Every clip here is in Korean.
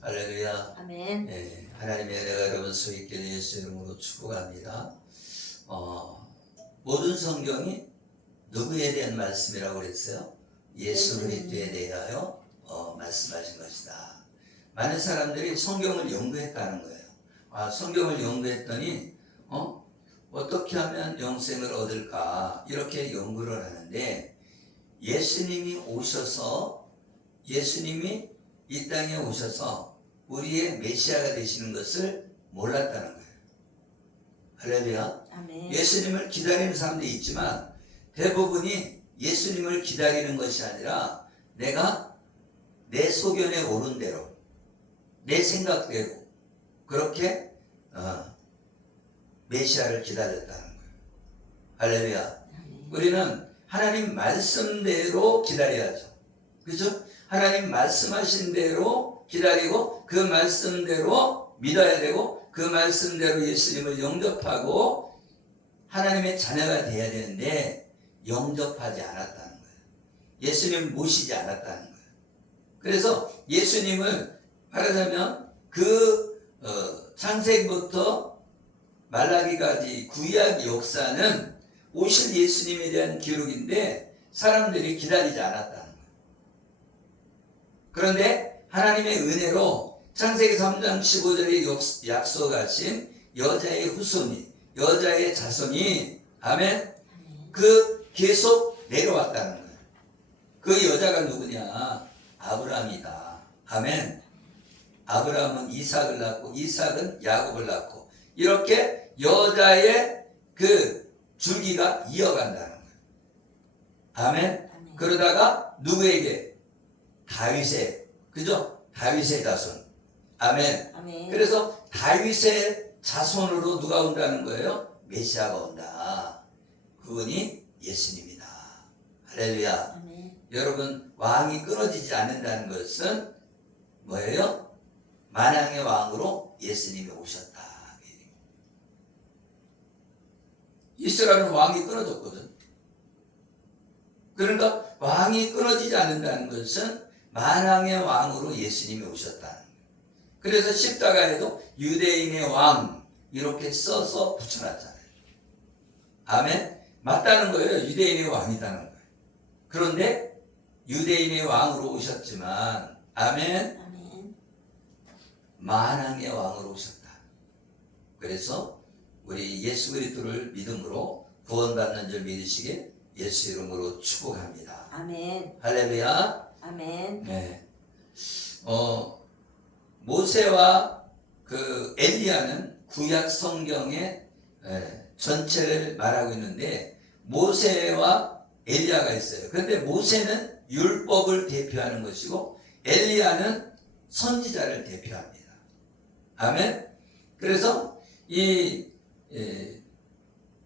할렐루야. 아멘. 네, 하나님의 은혜가 여러분 속에 있게 예수 이름으로 축복합니다. 모든 성경이 누구에 대한 말씀이라고 그랬어요? 예수 그리스도에 대하여 말씀하신 것이다. 많은 사람들이 성경을 연구했다는 거예요. 성경을 연구했더니 어떻게 하면 영생을 얻을까 이렇게 연구를 하는데, 예수님이 이 땅에 오셔서 우리의 메시아가 되시는 것을 몰랐다는 거예요. 할렐루야. 아멘. 예수님을 기다리는 사람도 있지만 대부분이 예수님을 기다리는 것이 아니라 내가 내 소견에 오른 대로, 내 생각대로 그렇게 메시아를 기다렸다는 거예요. 할렐루야. 우리는 하나님 말씀대로 기다려야죠. 그죠? 하나님 말씀하신 대로 기다리고 그 말씀대로 믿어야 되고 그 말씀대로 예수님을 영접하고 하나님의 자녀가 되어야 되는데 영접하지 않았다는 거예요. 예수님을 모시지 않았다는 거예요. 그래서 예수님을 말하자면 창세기부터 말라기까지 구약 역사는 오실 예수님에 대한 기록인데 사람들이 기다리지 않았다는 거예요. 그런데 하나님의 은혜로 창세기 3장 15절에 약속하신 여자의 후손이, 여자의 자손이, 아멘, 계속 내려왔다는 거예요. 그 여자가 누구냐? 아브라함이다. 아멘. 아브라함은 이삭을 낳고 이삭은 야곱을 낳고 이렇게 여자의 줄기가 이어간다는 거예요. 아멘. 그러다가 누구에게? 다윗의, 그죠? 다윗의 자손. 아멘. 아멘. 그래서 다윗의 자손으로 누가 온다는 거예요? 메시아가 온다. 그분이 예수님이다. 할렐루야. 아멘. 여러분, 왕이 끊어지지 않는다는 것은 뭐예요? 만왕의 왕으로 예수님이 오셨다. 이스라엘은 왕이 끊어졌거든. 그러니까 왕이 끊어지지 않는다는 것은 만왕의 왕으로 예수님이 오셨다는 거예요. 그래서 십자가에도 유대인의 왕 이렇게 써서 붙여놨잖아요. 아멘. 맞다는 거예요. 유대인의 왕이다는 거예요. 그런데 유대인의 왕으로 오셨지만, 아멘, 아멘. 만왕의 왕으로 오셨다. 그래서 우리 예수 그리스도를 믿음으로 구원받는 줄 믿으시게 예수 이름으로 축복합니다. 아멘. 할렐루야. 아멘. 네. 모세와 엘리야는 구약 성경의 전체를 말하고 있는데 모세와 엘리야가 있어요. 그런데 모세는 율법을 대표하는 것이고 엘리야는 선지자를 대표합니다. 아멘. 그래서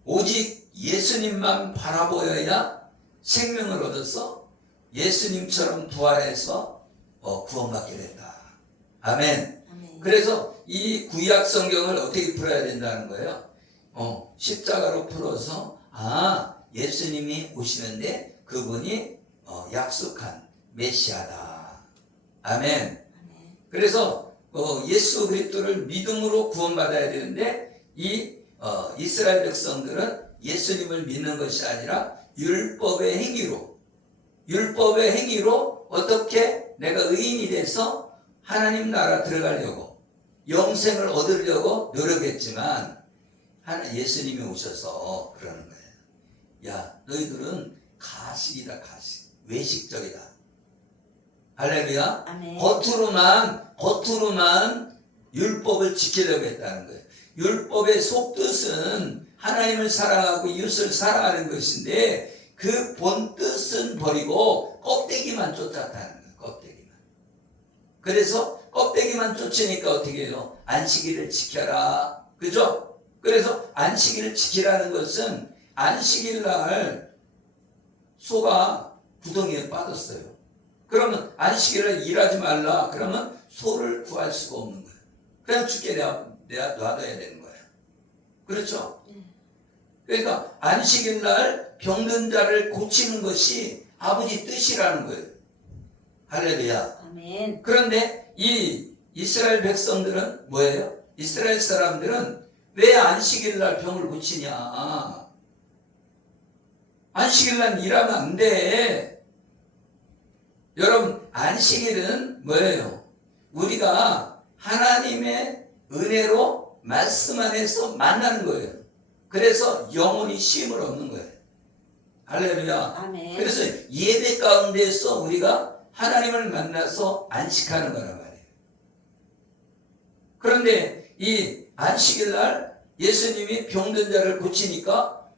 오직 예수님만 바라보여야 생명을 얻어서 예수님처럼 부활해서 구원받게 된다. 아멘. 아멘. 그래서 이 구약 성경을 어떻게 풀어야 된다는 거예요? 십자가로 풀어서 예수님이 오시는데 그분이 약속한 메시아다. 아멘. 아멘. 그래서 예수 그리스도를 믿음으로 구원받아야 되는데 이 이스라엘 백성들은 예수님을 믿는 것이 아니라 율법의 행위로 어떻게 내가 의인이 돼서 하나님 나라 들어가려고 영생을 얻으려고 노력했지만 예수님이 오셔서 그러는 거예요. 야, 너희들은 가식이다. 가식. 외식적이다. 할렐루야. 아멘. 겉으로만 율법을 지키려고 했다는 거예요. 율법의 속뜻은 하나님을 사랑하고 이웃을 사랑하는 것인데 그 본뜻은 버리고 껍데기만 쫓았다는 거예요. 껍데기만. 그래서 껍데기만 쫓으니까 어떻게 해요? 안식일을 지켜라. 그죠? 그래서 안식일을 지키라는 것은 안식일 날 소가 구덩이에 빠졌어요. 그러면 안식일에 일하지 말라. 그러면 소를 구할 수가 없는 거예요. 그냥 죽게 내가 놔둬야 되는 거예요. 그렇죠? 그러니까 안식일 날 병든 자를 고치는 것이 아버지 뜻이라는 거예요. 할렐루야. 아멘. 그런데 이 이스라엘 백성들은 뭐예요? 이스라엘 사람들은 왜 안식일 날 병을 고치냐? 안식일 날 일하면 안 돼. 여러분, 안식일은 뭐예요? 우리가 하나님의 은혜로 말씀 안에서 만나는 거예요. 그래서 영혼이 쉼을 얻는 거예요. 할렐루야. 아멘. 그래서 예배 가운데서 우리가 하나님을 만나서 안식하는 거란 말이에요. 그런데 이 안식일 날 예수님이 병든 자를 고치니까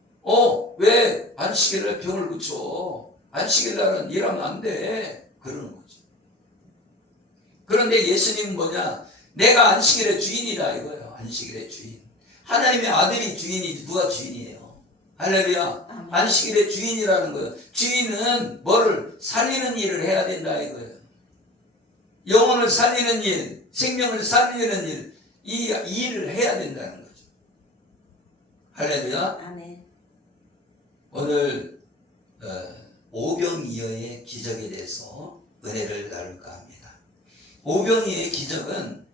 왜 안식일 날 병을 고쳐? 안식일 날은 일하면 안 돼. 그러는 거죠. 그런데 예수님은 뭐냐? 내가 안식일의 주인이다 이거예요. 안식일의 주인. 하나님의 아들이 주인이지 누가 주인이에요? 할렐루야. 아멘. 안식일의 주인이라는 거예요. 주인은 뭐를 살리는 일을 해야 된다 이거예요. 영혼을 살리는 일, 생명을 살리는 일, 이 일을 해야 된다는 거죠. 할렐루야. 아멘. 오늘 오병이어의 기적에 대해서 은혜를 나눌까 합니다. 오병이어의 기적은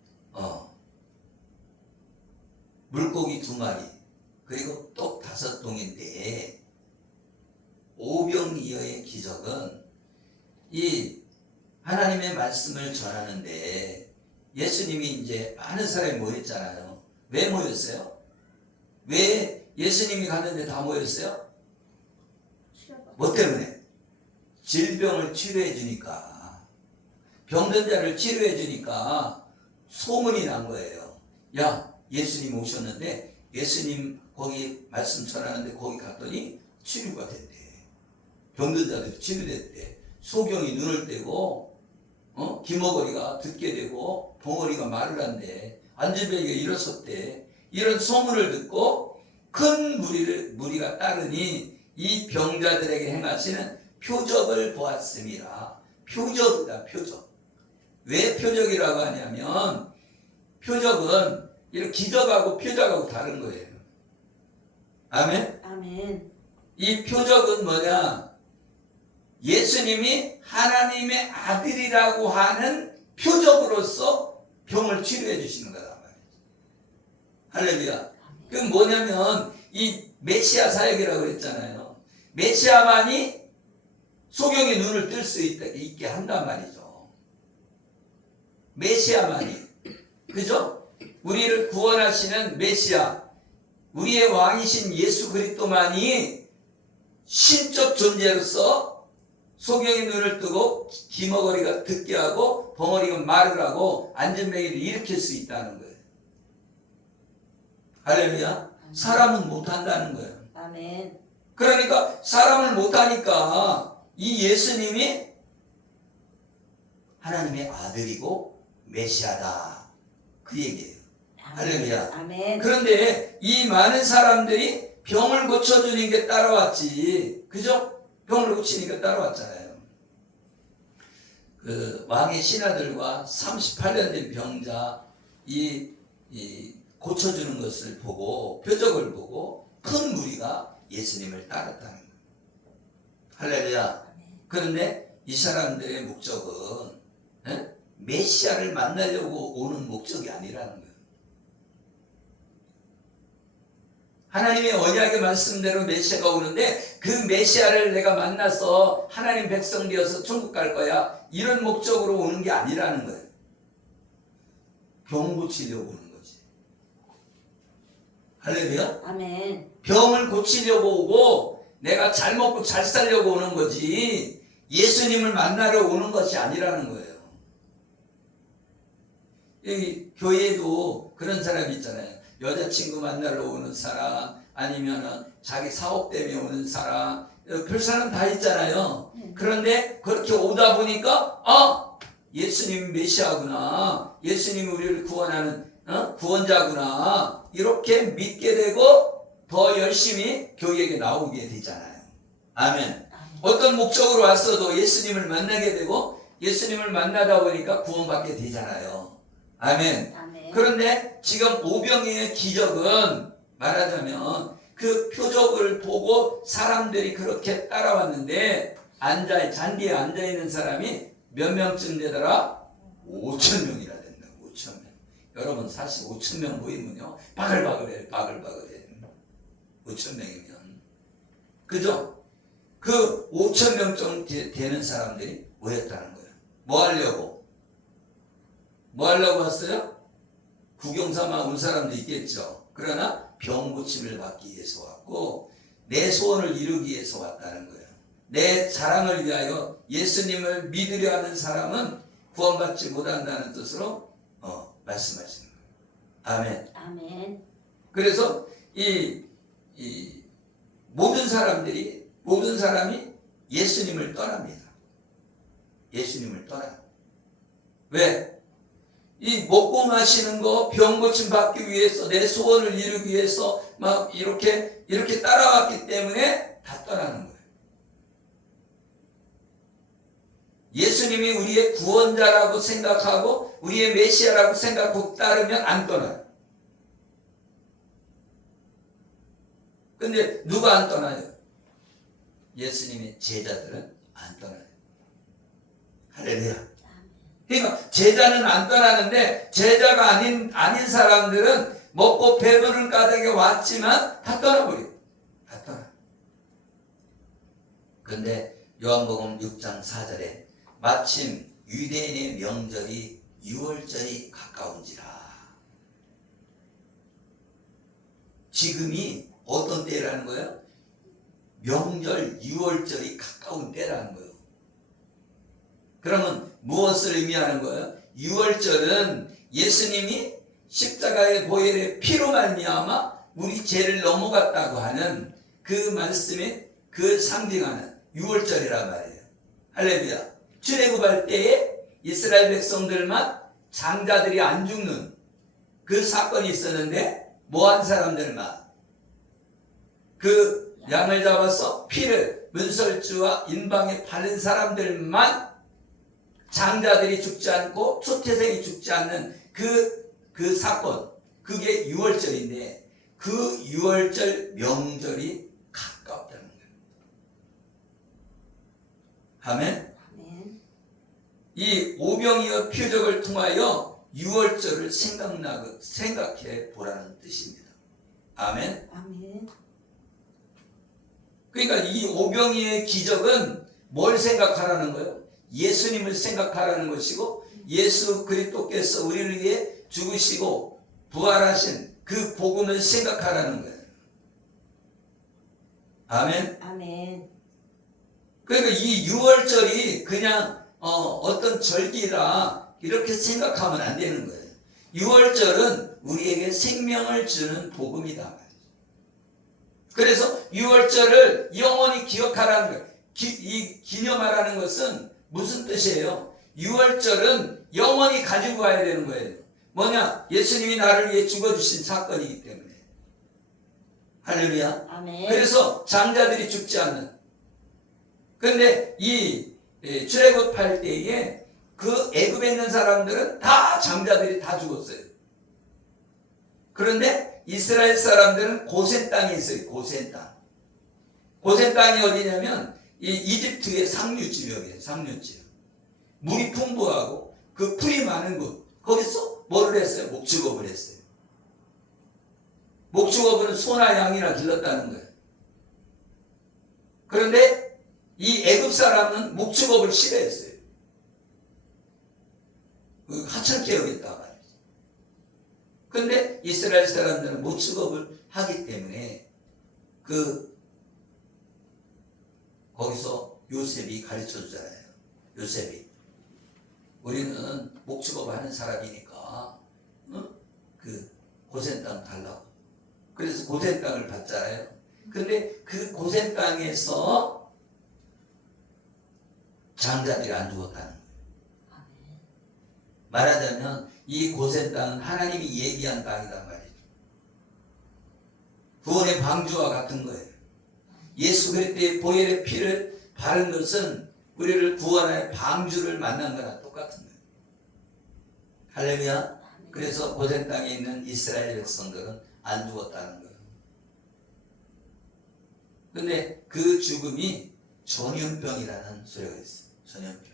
물고기 2마리 그리고 떡 5동인데 오병이어의 기적은 이 하나님의 말씀을 전하는데 예수님이 이제 많은 사람이 모였잖아요. 왜 모였어요? 왜 예수님이 갔는데 다 모였어요? 뭐 때문에? 질병을 치료해 주니까, 병든 자를 치료해 주니까 소문이 난 거예요. 야, 예수님 오셨는데 예수님 거기 말씀 전하는데 거기 갔더니 치료가 됐대. 병든 자들이 치료됐대. 소경이 눈을 떼고 기머거리가 듣게 되고 벙어리가 말을 한대. 안진뱅이가 일어섰대. 이런 소문을 듣고 큰 무리가 따르니 이 병자들에게 행하시는 표적을 보았습니다. 표적이다, 표적. 왜 표적이라고 하냐면 표적은 이런 기적하고 표적하고 다른 거예요. 아멘? 아멘. 이 표적은 뭐냐? 예수님이 하나님의 아들이라고 하는 표적으로서 병을 치료해 주시는 거란 말이죠. 할렐루야. 그건 뭐냐면 이 메시아 사역이라고 했잖아요. 메시아만이 소경의 눈을 뜰 수 있게 한단 말이죠. 메시아만이. 그죠? 우리를 구원하시는 메시아, 우리의 왕이신 예수 그리스도만이 신적 존재로서 소경의 눈을 뜨고 기머거리가 듣게 하고 벙어리가 말을 하고 안전뱅이를 일으킬 수 있다는 거예요. 할렐루야. 사람은 못한다는 거예요. 아멘. 그러니까 사람을 못하니까 이 예수님이 하나님의 아들이고 메시아다. 그 얘기예요. 할렐루야. 아멘. 그런데 이 많은 사람들이 병을 고쳐주는 게 따라왔지. 그죠? 병을 고치니까 따라왔잖아요. 그 왕의 신하들과 38년 된 병자 이 고쳐주는 것을 보고 표적을 보고 큰 무리가 예수님을 따랐다는 거예요. 할렐루야. 그런데 이 사람들의 목적은 메시아를 만나려고 오는 목적이 아니라는 거예요. 하나님의 언약의 말씀대로 메시아가 오는데 그 메시아를 내가 만나서 하나님 백성 되어서 천국 갈 거야. 이런 목적으로 오는 게 아니라는 거예요. 병 고치려고 오는 거지. 할렐루야. 아멘. 병을 고치려고 오고 내가 잘 먹고 잘 살려고 오는 거지 예수님을 만나러 오는 것이 아니라는 거예요. 여기 교회에도 그런 사람이 있잖아요. 여자친구 만나러 오는 사람 아니면 자기 사업 때문에 오는 사람 별 사람 다 있잖아요. 그런데 그렇게 오다 보니까 예수님 메시아구나, 예수님이 우리를 구원하는 구원자구나 이렇게 믿게 되고 더 열심히 교회에 나오게 되잖아요. 아멘. 어떤 목적으로 왔어도 예수님을 만나게 되고 예수님을 만나다 보니까 구원받게 되잖아요. 아멘. 아멘. 그런데 지금 오병이어의 기적은 말하자면 그 표적을 보고 사람들이 그렇게 따라왔는데 잔디에 앉아있는 사람이 몇 명쯤 되더라? 5,000명이나 된다. 5,000명. 여러분 사실 5천 명 모이면요 바글바글해 바글바글해. 5천 명이면 그죠? 그 5천 명 정도 되는 사람들이 모였다는 거예요. 뭐 하려고? 뭐 하려고 왔어요? 구경삼아 온 사람도 있겠죠. 그러나 병 고침을 받기 위해서 왔고 내 소원을 이루기 위해서 왔다는 거예요. 내 자랑을 위하여 예수님을 믿으려 하는 사람은 구원받지 못한다는 뜻으로 말씀하시는 거예요. 아멘. 아멘. 그래서 이 모든 사람이 예수님을 떠납니다. 예수님을 떠나요. 왜? 이 먹고 마시는 거, 병 고침 받기 위해서, 내 소원을 이루기 위해서 막 이렇게 따라왔기 때문에 다 떠나는 거예요. 예수님이 우리의 구원자라고 생각하고 우리의 메시아라고 생각하고 따르면 안 떠나요. 근데 누가 안 떠나요? 예수님의 제자들은 안 떠나요. 할렐루야. 그러니까 제자는 안 떠나는데 제자가 아닌 사람들은 먹고 배부른 까닭에 왔지만 다 떠나버려요. 다 떠나. 그런데 요한복음 6장 4절에 마침 유대인의 명절이 유월절이 가까운지라. 지금이 어떤 때라는 거예요? 명절 유월절이 가까운 때라는 거예요. 그러면 무엇을 의미하는 거예요? 유월절은 예수님이 십자가의 보혈의 피로 말미암아 우리 죄를 넘어갔다고 하는 그 말씀에 그 상징하는 유월절이란 말이에요. 할렐루야. 출애굽할 때에 이스라엘 백성들만 장자들이 안 죽는 그 사건이 있었는데 뭐한 사람들만 그 양을 잡아서 피를 문설주와 인방에 바른 사람들만 장자들이 죽지 않고 초태생이 죽지 않는 그 사건, 그게 유월절인데 그 유월절 명절이 가깝다는 거예요. 아멘. 아멘. 이 오병이어 표적을 통하여 유월절을 생각해 보라는 뜻입니다. 아멘. 아멘. 그러니까 이 오병이의 기적은 뭘 생각하라는 거예요? 예수님을 생각하라는 것이고 예수 그리스도께서 우리를 위해 죽으시고 부활하신 그 복음을 생각하라는 거예요. 아멘. 아멘. 그러니까 이 유월절이 그냥 어떤 절기라 이렇게 생각하면 안 되는 거예요. 유월절은 우리에게 생명을 주는 복음이다. 그래서 유월절을 영원히 기억하라는 거예요. 이 기념하라는 것은 무슨 뜻이에요? 유월절은 영원히 가지고 가야 되는 거예요. 뭐냐? 예수님이 나를 위해 죽어주신 사건이기 때문에. 할렐루야. 아멘. 그래서 장자들이 죽지 않는. 그런데 이 출애굽할 때에 그 애굽에 있는 사람들은 다 장자들이 다 죽었어요. 그런데 이스라엘 사람들은 고센 땅에 있어요. 고센 땅. 고센 땅이 어디냐면 이 이집트의 상류 지역이에요. 상류 지역. 물이 풍부하고 그 풀이 많은 곳. 거기서 뭐를 했어요? 목축업을 했어요. 목축업은 소나 양이나 길렀다는 거예요. 그런데 이 애굽 사람은 목축업을 싫어했어요. 하찮게 여겼단 말이죠. 그런데 이스라엘 사람들은 목축업을 하기 때문에 거기서 요셉이 가르쳐 주잖아요. 요셉이 우리는 목축업 하는 사람이니까 그 고센 땅 달라고. 그래서 고센 땅을 받잖아요. 근데 그 고센 땅에서 장자들이 안 죽었다는 거예요. 말하자면 이 고센 땅은 하나님이 예비한 땅이란 말이죠. 구원의 방주와 같은 거예요. 예수 그리스도의 보혈의 피를 바른 것은 우리를 구원할 방주를 만난 거랑 똑같은 거예요. 할렐루야. 그래서 고센 땅에 있는 이스라엘 백성들은 안 죽었다는 거예요. 근데 그 죽음이 전염병이라는 소리가 있어요. 전염병.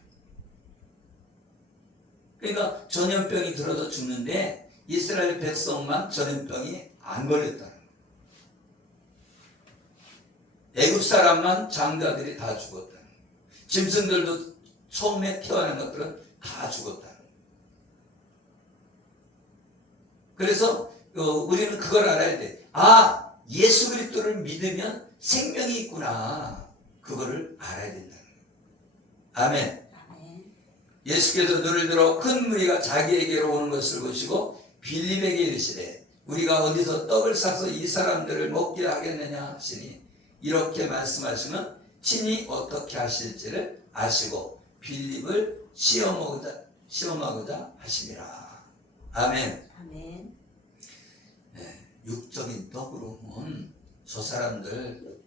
그러니까 전염병이 들어서 죽는데 이스라엘 백성만 전염병이 안 걸렸다는 거예요. 애굽 사람만 장자들이 다 죽었다는 거예요. 짐승들도 처음에 태어난 것들은 다 죽었다는 거예요. 그래서 우리는 그걸 알아야 돼. 아, 예수 그리스도를 믿으면 생명이 있구나. 그거를 알아야 된다는 거예요. 아멘. 예수께서 눈을 들어 큰 무리가 자기에게로 오는 것을 보시고 빌립에게 이르시되 우리가 어디서 떡을 사서 이 사람들을 먹게 하겠느냐 하시니 이렇게 말씀하시면 친히 어떻게 하실지를 아시고 빌립을 시험하고자 하심이라. 아멘. 아멘. 네, 육적인 떡으로는 저 사람들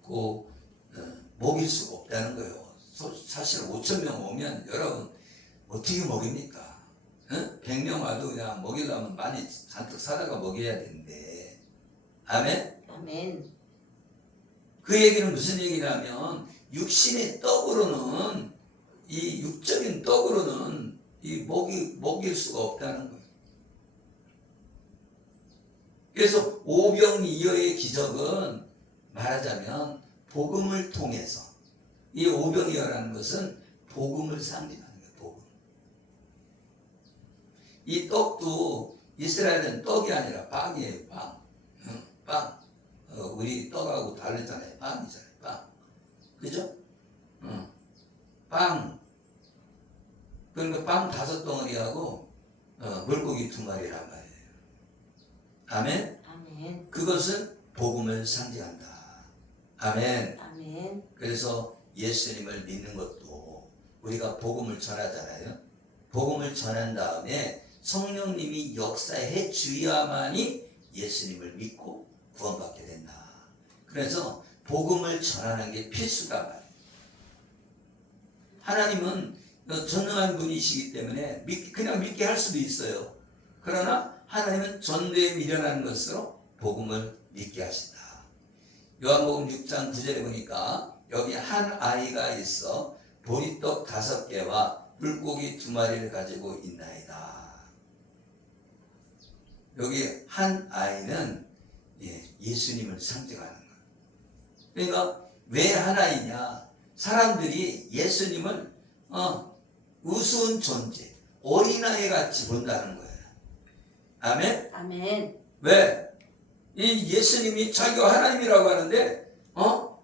먹일 수가 없다는 거예요. 사실 5,000명 오면 여러분 어떻게 먹입니까? 100명 와도 그냥 먹이려면 많이 잔뜩 사다가 먹여야 되는데. 아멘? 아멘. 그 얘기는 무슨 얘기냐면 육신의 떡으로는 이 육적인 떡으로는 이 먹일 수가 없다는 거예요. 그래서 오병이어의 기적은 말하자면 복음을 통해서 이 오병이어라는 것은 복음을 상징하는 거예요. 복음. 이 떡도 이스라엘은 떡이 아니라 빵이에요. 빵. 빵. 우리 떡하고 다르잖아요. 빵이잖아요. 빵. 그죠? 빵. 그러니까 빵 5덩어리하고 물고기 2마리란 말이에요. 아멘? 아멘. 그것은 복음을 상징한다. 아멘. 아멘. 그래서 예수님을 믿는 것도 우리가 복음을 전하잖아요. 복음을 전한 다음에 성령님이 역사해 주야만이 예수님을 믿고 구원받게 된다. 그래서 복음을 전하는 게 필수단 말이에요. 하나님은 전능한 분이시기 때문에 그냥 믿게 할 수도 있어요. 그러나 하나님은 전도에 미련한 것으로 복음을 믿게 하신다. 요한복음 6장 9절에 보니까 여기 한 아이가 있어 보리떡 5개와 물고기 2마리를 가지고 있나이다. 여기 한 아이는 예수님을 상징하는 거예요. 그러니까 왜 한 아이냐? 사람들이 예수님을 우스운 존재, 어린아이 같이 본다는 거예요. 아멘? 아멘. 왜? 이 예수님이 자기가 하나님이라고 하는데,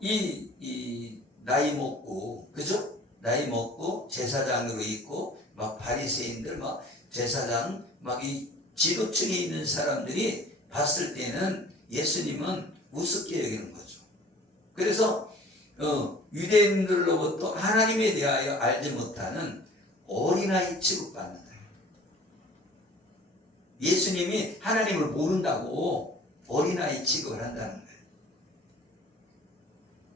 이 나이 먹고, 그죠? 나이 먹고, 제사장으로 있고, 막 바리새인들, 막 제사장, 막 이 지도층에 있는 사람들이 봤을 때는 예수님은 우습게 여기는 거죠. 그래서, 유대인들로부터 하나님에 대하여 알지 못하는 어린아이 취급받는 거예요. 예수님이 하나님을 모른다고 어린아이 취급을 한다는 거예요.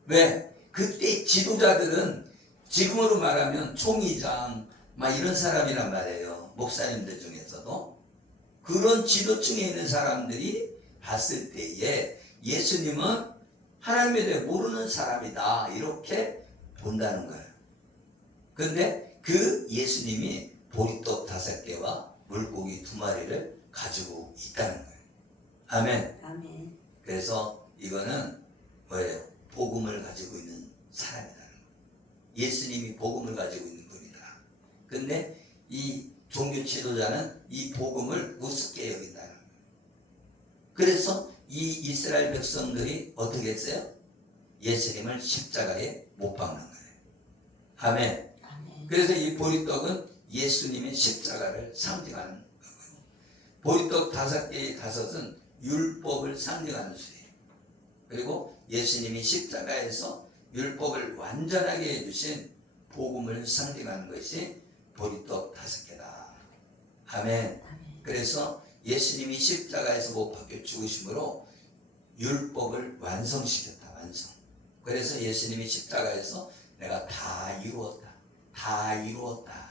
왜? 그때 지도자들은 지금으로 말하면 총의장 막 이런 사람이란 말이에요. 목사님들 중에서도. 그런 지도층에 있는 사람들이 봤을 때에 예수님은 하나님에 대해 모르는 사람이다 이렇게 본다는 거예요. 그런데 그 예수님이 보리떡 5개와 물고기 2마리를 가지고 있다는 거예요. 아멘. 아멘. 그래서 이거는 뭐예요? 복음을 가지고 있는 사람이라는 거예요. 예수님이 복음을 가지고 있는 분이다. 근데 이 종교 지도자는 이 복음을 우습게 여긴다는 거예요. 그래서 이 이스라엘 백성들이 어떻게 했어요? 예수님을 십자가에 못 박는 거예요. 아멘. 아멘. 그래서 이 보리떡은 예수님의 십자가를 상징하는 거고요. 보리떡 5개의 5은 율법을 상징하는 수예요. 그리고 예수님이 십자가에서 율법을 완전하게 해주신 복음을 상징하는 것이 보리떡 5개다. 아멘. 그래서 예수님이 십자가에서 못 박혀 죽으심으로 율법을 완성시켰다. 완성. 그래서 예수님이 십자가에서 내가 다 이루었다. 다 이루었다.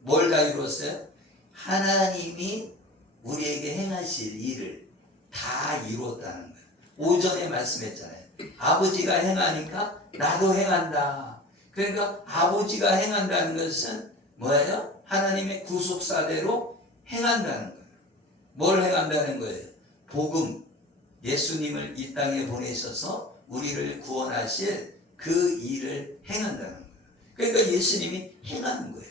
뭘 다 이루었어요? 하나님이 우리에게 행하실 일을 다 이루었다는 거예요. 오전에 말씀했잖아요. 아버지가 행하니까 나도 행한다. 그러니까 아버지가 행한다는 것은 뭐예요? 하나님의 구속사대로 행한다는 거예요. 뭘 행한다는 거예요? 복음, 예수님을 이 땅에 보내셔서 우리를 구원하실 그 일을 행한다는 거예요. 그러니까 예수님이 행하는 거예요.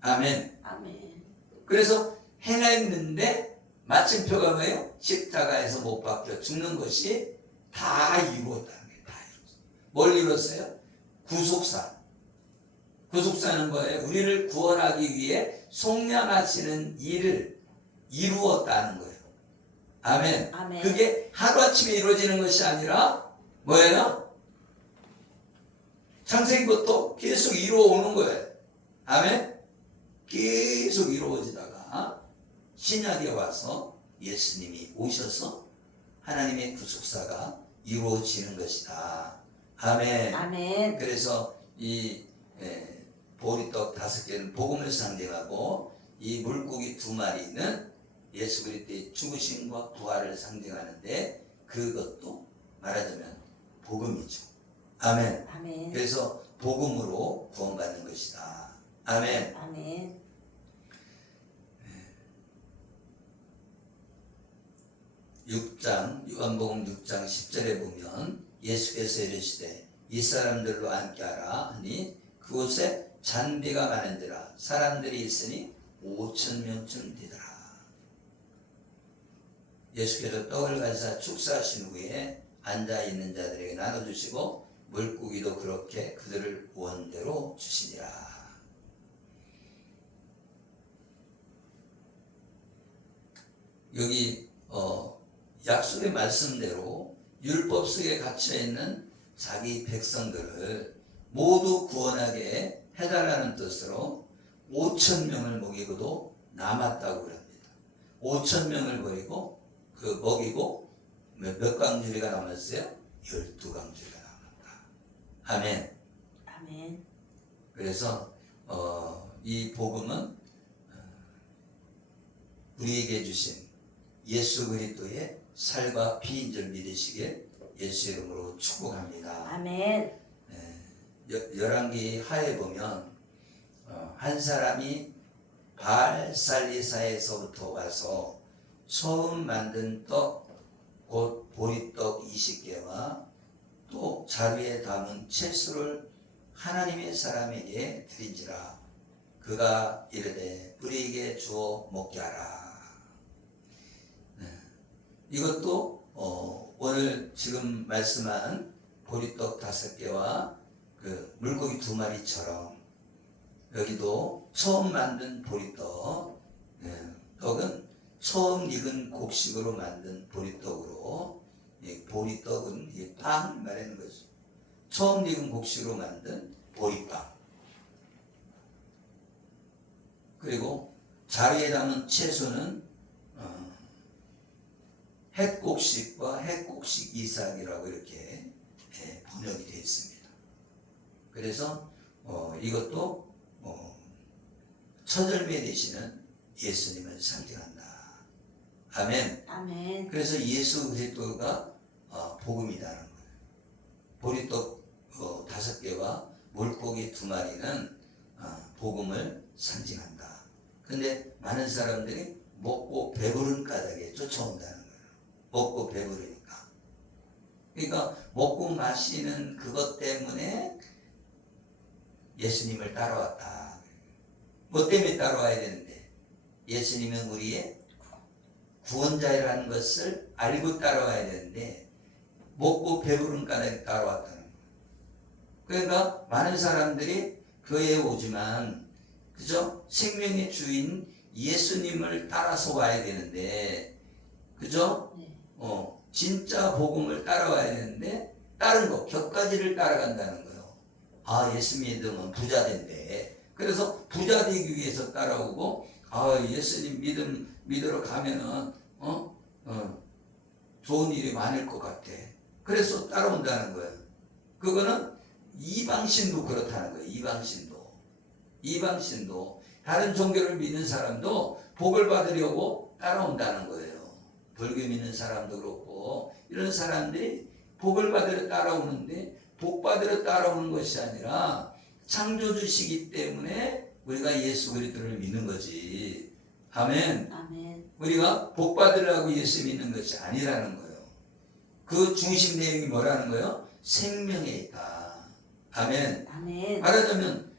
아멘. 아멘. 그래서 행했는데 마침표가 뭐예요? 십자가에서 못 박혀 죽는 것이 다 이루었다는 거예요. 다 이루었어요. 뭘 이뤘어요? 구속사. 구속사는 뭐예요? 우리를 구원하기 위해 속량하시는 일을 이루었다는 거예요. 아멘. 아멘. 그게 하루아침에 이루어지는 것이 아니라 뭐예요? 창세기부터 계속 이루어오는 거예요. 아멘. 계속 이루어지다가 신약에 와서 예수님이 오셔서 하나님의 구속사가 이루어지는 것이다. 아멘. 아멘. 그래서 이 보리떡 5개는 복음을 상징하고 이 물고기 2마리는 예수 그리스도의 죽으심과 부활을 상징하는데 그것도 말하자면 복음이죠. 아멘. 아멘. 그래서 복음으로 구원받는 것이다. 아멘. 아멘. 요한복음 6장 10절에 보면 예수께서 이르시되 이 사람들로 함께하라 하니 그곳에 잔비가 많은지라 사람들이 있으니 5,000명쯤 되더라. 예수께서 떡을 가지사 축사하신 후에 앉아있는 자들에게 나눠주시고 물고기도 그렇게 그들을 원대로 주시니라. 여기 약속의 말씀대로 율법 속에 갇혀있는 자기 백성들을 모두 구원하게 해달라는 뜻으로 5,000명을 먹이고도 남았다고 합니다. 5,000명을 먹이고 몇 강주리가 남았어요? 12강주리가 남았다. 아멘. 아멘. 그래서 이 복음은 우리에게 주신 예수 그리스도의 살과 피인 줄 믿으시길 예수 이름으로 축복합니다. 아멘. 열왕기 하에 보면 한 사람이 바알살리사에서부터 와서 처음 만든 떡 곧 보리떡 20개와 또 자루에 담은 채소를 하나님의 사람에게 드린지라 그가 이르되 우리에게 주어 먹게 하라. 이것도 오늘 지금 말씀한 보리떡 5개와 그 물고기 2마리처럼 여기도 처음 만든 보리떡, 떡은 처음 익은 곡식으로 만든 보리떡으로, 보리떡은 빵을 말하는 거죠. 처음 익은 곡식으로 만든 보리빵. 그리고 자리에 담은 채소는 햇곡식과 햇곡식 이삭이라고 이렇게 번역이 되어 있습니다. 그래서 이것도 처절매 되시는 예수님을 상징한다. 아멘. 아멘. 그래서 예수 그리스도가 복음이라는 거예요. 보리떡 5개와 물고기 2마리는 복음을 상징한다. 근데 많은 사람들이 먹고 배부른 까닭에 쫓아온다는 거예요. 먹고 배부르니까. 그러니까 먹고 마시는 그것 때문에 예수님을 따라왔다. 뭐 때문에 따라와야 되는데 예수님은 우리의 구원자라는 것을 알고 따라와야 되는데 먹고 배부른 까닭에 따라왔다는 거예요. 그러니까 많은 사람들이 교회에 오지만 그죠? 생명의 주인 예수님을 따라서 와야 되는데 그죠? 네. 진짜 복음을 따라와야 되는데 다른 거 격가지를 따라간다는 거예요. 아, 예수 믿으면 부자 된대. 그래서 부자 되기 위해서 따라오고 예수님 믿으러 가면은 좋은 일이 많을 것 같아. 그래서 따라온다는 거예요. 그거는 이방신도 그렇다는 거예요. 이방신도 다른 종교를 믿는 사람도 복을 받으려고 따라온다는 거예요. 불교 믿는 사람도 그렇고 이런 사람들이 복을 받으러 따라오는데 복 받으러 따라오는 것이 아니라 창조주시기 때문에 우리가 예수 그리스도를 믿는 거지. 아멘. 아멘. 우리가 복 받으려고 예수 믿는 것이 아니라는 거예요. 그 중심 내용이 뭐라는 거예요? 생명에 있다. 아멘. 아멘. 말하자면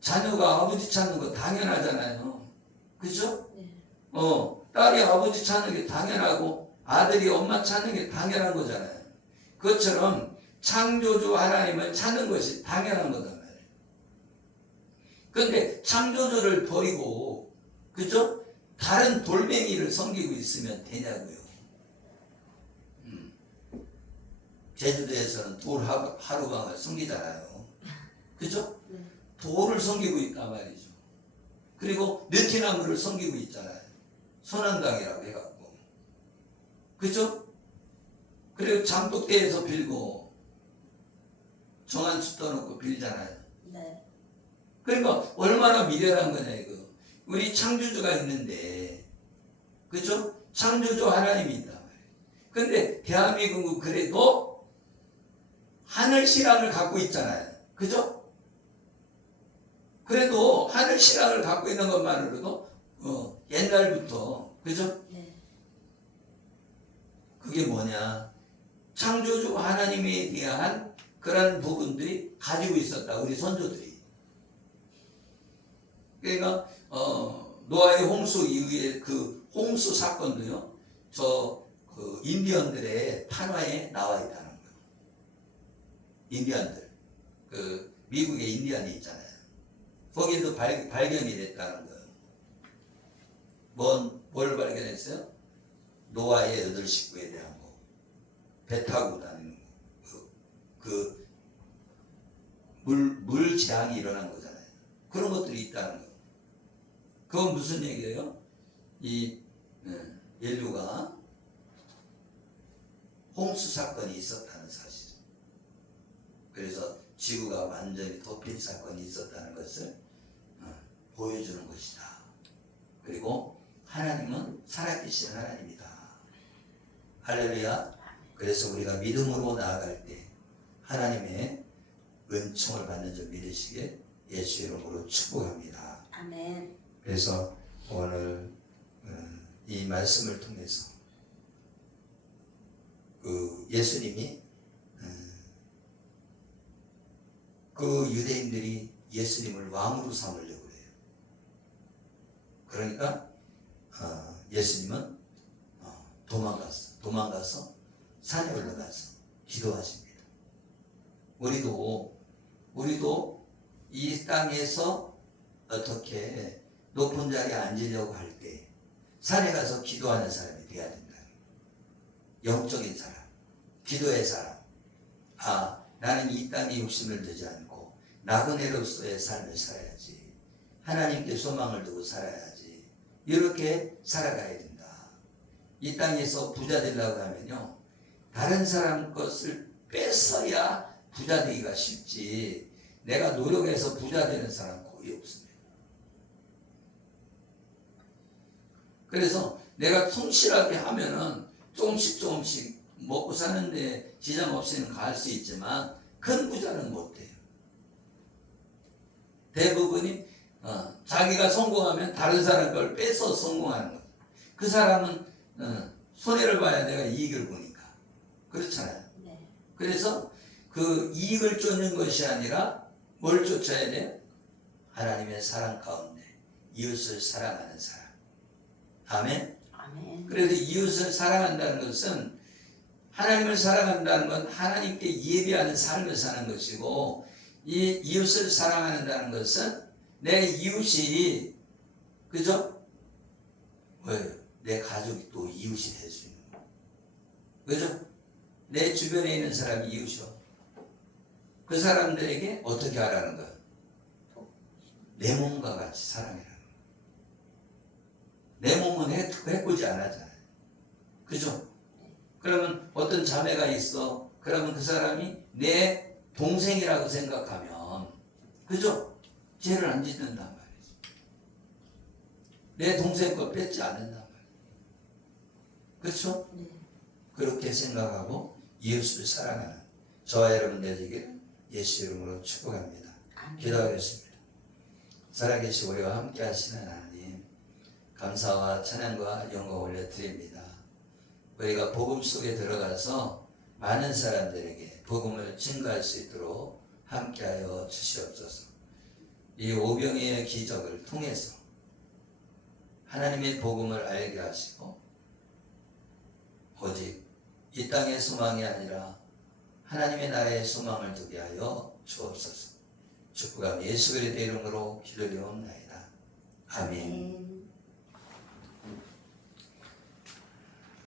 자녀가 아버지 찾는 거 당연하잖아요. 그죠? 네. 딸이 아버지 찾는 게 당연하고 아들이 엄마 찾는 게 당연한 거잖아요. 그것처럼 창조주 하나님을 찾는 것이 당연한 거단 말이에요. 그런데 창조주를 버리고 그죠? 다른 돌멩이를 섬기고 있으면 되냐고요. 제주도에서는 돌 하루방을 섬기잖아요. 그죠? 네. 돌을 섬기고 있단 말이죠. 그리고 느티나무를 섬기고 있잖아요. 선한당이라고 해갖고. 그죠? 그리고 장독대에서 빌고 정한수 떠놓고 빌잖아요. 네. 그러니까 얼마나 미련한 거냐 이거. 우리 창조주가 있는데 그죠? 창조주 하나님이 있단 말이에요. 근데 대한민국은 그래도 하늘 신앙을 갖고 있잖아요. 그죠? 그래도 하늘 신앙을 갖고 있는 것만으로도 옛날부터 그죠? 네. 그게 뭐냐? 창조주 하나님에 대한 그런 부분들이 가지고 있었다. 우리 선조들이. 그러니까 노아의 홍수 이후에 그 홍수 사건도요. 그 인디언들의 판화에 나와 있다는 거예요. 인디언들. 그 미국의 인디언이 있잖아요. 거기에도 발견이 됐다는 거예요. 뭘 발견했어요? 노아의 8식구에 대한 거. 배 타고 다니는 거. 물 재앙이 일어난 거잖아요. 그런 것들이 있다는 거. 그건 무슨 얘기예요? 인류가 홍수 사건이 있었다는 사실. 그래서 지구가 완전히 덮인 사건이 있었다는 것을 보여주는 것이다. 그리고 하나님은 살아계신 하나님이다. 할렐루야. 그래서 우리가 믿음으로 나아갈 때 하나님의 은총을 받는 줄 믿으시게 예수 이름으로 축복합니다. 아멘. 그래서 오늘 이 말씀을 통해서 그 예수님이 그 유대인들이 예수님을 왕으로 삼으려고 해요. 그러니까 예수님은 도망가서 산에 올라가서 기도하십니다. 우리도 이 땅에서 어떻게 높은 자리에 앉으려고 할 때 산에 가서 기도하는 사람이 되어야 된다. 영적인 사람, 기도의 사람. 나는 이 땅에 욕심을 두지 않고 나그네로서의 삶을 살아야지. 하나님께 소망을 두고 살아야지. 이렇게 살아가야 된다. 이 땅에서 부자 되려고 하면요, 다른 사람 것을 뺏어야 부자 되기가 쉽지, 내가 노력해서 부자 되는 사람 거의 없습니다. 그래서 내가 성실하게 하면은 조금씩 먹고 사는데 지장 없이는 갈 수 있지만 큰 부자는 못해요. 대부분이 자기가 성공하면 다른 사람 걸 뺏어 성공하는 거예요. 그 사람은 손해를 봐야 내가 이익을 보니까. 그렇잖아요. 네. 그래서 그 이익을 쫓는 것이 아니라 뭘 쫓아야 돼요? 하나님의 사랑 가운데 이웃을 사랑하는 사람. 아멘. 아멘. 그래서 이웃을 사랑한다는 것은, 하나님을 사랑한다는 건 하나님께 예배하는 삶을 사는 것이고, 이 이웃을 사랑한다는 것은 내 이웃이, 그죠? 왜? 내 가족이 또 이웃이 될 수 있는 거예요. 그죠? 내 주변에 있는 사람이 이웃이요. 그 사람들에게 어떻게 하라는 거예요? 내 몸과 같이 사랑해라. 내 몸은 해코지 안 하잖아요. 그죠? 그러면 어떤 자매가 있어. 그러면 그 사람이 내 동생이라고 생각하면, 그죠? 죄를 안 짓는단 말이죠. 내 동생 거 뺏지 않는단 말이에요. 그렇죠? 네. 그렇게 생각하고 이웃을 사랑하는 저와 여러분 되시길 예수 이름으로 축복합니다. 아멘. 기도하겠습니다. 살아계시고 우리와 함께 하시는 하나님, 감사와 찬양과 영광 올려드립니다. 우리가 복음 속에 들어가서 많은 사람들에게 복음을 증거할 수 있도록 함께하여 주시옵소서. 이 오병이의 기적을 통해서 하나님의 복음을 알게 하시고 오직 이 땅의 소망이 아니라 하나님의 나라의 소망을 두게 하여 주옵소서. 축복함 예수 그리스도의 이름으로 기도드리옵나이다. 아멘.